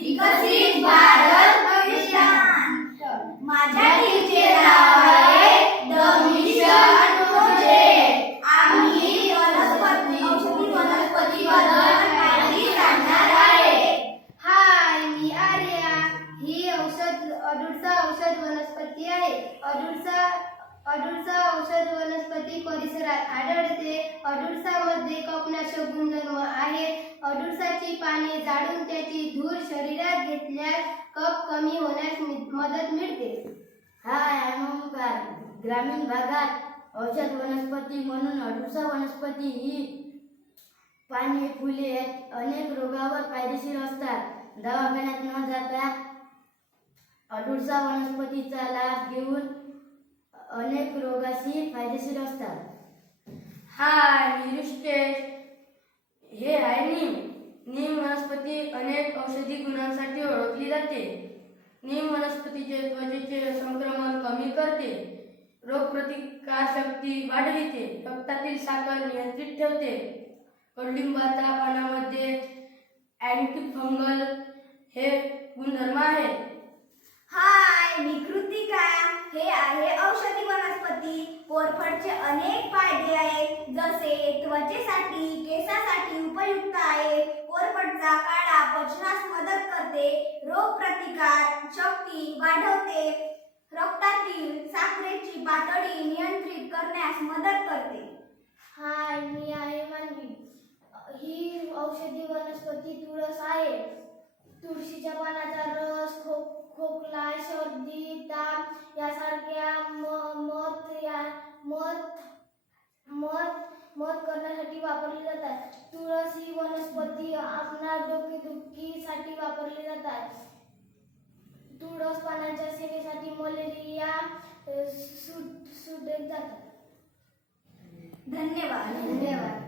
विकसित भारत अभियान। माझ्या टीमचे नाव आहे द मिशन प्रोजेक्ट। आम्ही औषधी वनस्पतीबद्दल माहिती सांगणार आहे। हाय, मी आर्या। ही अडुळसा औषध वनस्पती आहे। अडुळसा औषध वनस्पती परिसरात आढळते। अडुळसामध्ये कफनाशक गुणधर्म आहेत। अडुळसाची पाने जाळून त्याची धूर शरीरात घेतल्यास कफ कमी होण्यास मदत मिळते। हाय, ओमकार। ग्रामीण भागात औषध वनस्पती म्हणून अडुळसा वनस्पती ही पाने, फुले अनेक रोगावर फायदेशीर असतात। दवाखान्यात न जाता अडुळसा वनस्पतीचा लाभ घेऊन अनेक रोगाशी फायदेशीर असतात। हाय, मी ऋषिकेश। हे आहे नीम। नीम वनस्पती अनेक औषधी गुणांसाठी ओळखली जाते। नीम वनस्पतीचे त्वचेचे संक्रमण कमी करते, रोगप्रतिकारशक्ती वाढविते, रक्तातील साखर नियंत्रित ठेवते। कडुलिंबाच्या पानामध्ये अँटीफंगल हे गुणधर्म आहेत। हाय, मी कृतिका। हे आहे औषधी वनस्पती। कोरफडचे अनेक फायदे आहेत, जसे त्वचेसाठी, केसासाठी उपयुक्त आहे। कोरफडचा काढा पचनास मदत करते, रोगप्रतिकार शक्ती वाढवते, रक्तातील साखरेची पातळी नियंत्रित करण्यास मदत करते। हाय, मी आहे मानवी। ही औषधी वनस्पती तुळस आहे। तुळशीच्या पानाचा रस खोकला, सर्दी, ताप यासारख्या मत करण्यासाठी वापरली जातात। तुळस ही वनस्पती आपणास डोकेदुखीसाठी वापरली जातात। तुळस पानांच्या सेवेसाठी मलेरिया सुटत जातात। धन्यवाद।